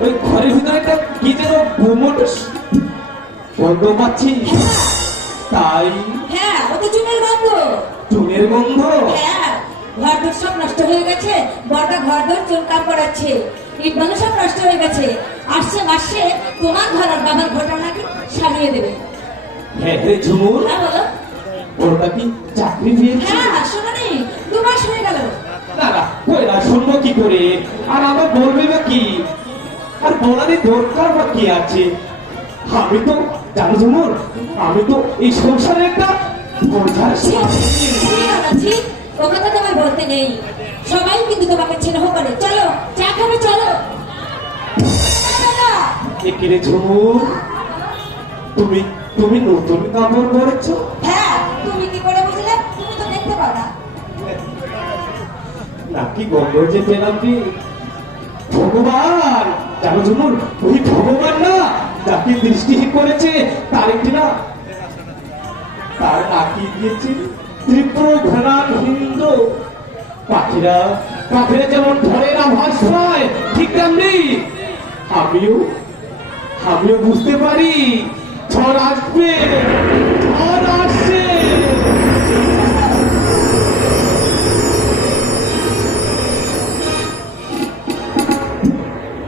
ওই ঘরের ভিতরে একটা কি যেন বোমট বন্ধ পাচ্ছি তাই। হ্যাঁ, ও তো চুনের গন্ধ। চুনের গন্ধ? হ্যাঁ, ঘর দোর সব নষ্ট হয়ে গেছে, বড়টা ঘর দোর চুন কাম করাচ্ছে, ইট বালু সব নষ্ট হয়ে গেছে। আসছে মাসে তোমার ঘর আর বাবার ঘরটা নাকি সারিয়ে দেবে। হ্যাঁ রে ঝুমুর, হ্যাঁ বলো। ওটা কি চাকরি পেয়েছে? হ্যাঁ, শোনোনি, 2 মাস হয়ে গেল। না না, ওরা শুনবো কি করে, আর আমার বলবে বা কি, আর বলারই দরকার বা কি আছে? আমি তো জানো ঝুমুর, আমি তো এই সংসারে একটা বোঝার ঠিক, ও কথা তোমার বলতে নেই। সবাই কিন্তু তোমাকে ছেলেও করে। চলো চা খাবে, চলো। এখানে ঝুমুর, তুমি তুমি নতুন কাপড় পরেছ? হ্যাঁ, তুমি কি করে বুঝলে? তুমি তো দেখতে পাও না। নাকি গন্ধ যে পেলাম কি ভগবান, জানো ঝুমুর, ওই ভগবান না যাকে দৃষ্টিহীন করেছে তার একটি না, তার নাকি দিয়েছে তীব্র ঘ্রাণ হিন্দু। পাখিরা পাখিরা যেমন ঝড়ের আভাস পায়, ঠিক তেমনি আমিও আমিও বুঝতে পারি ঝড় আসবে, ঝড় আসবে।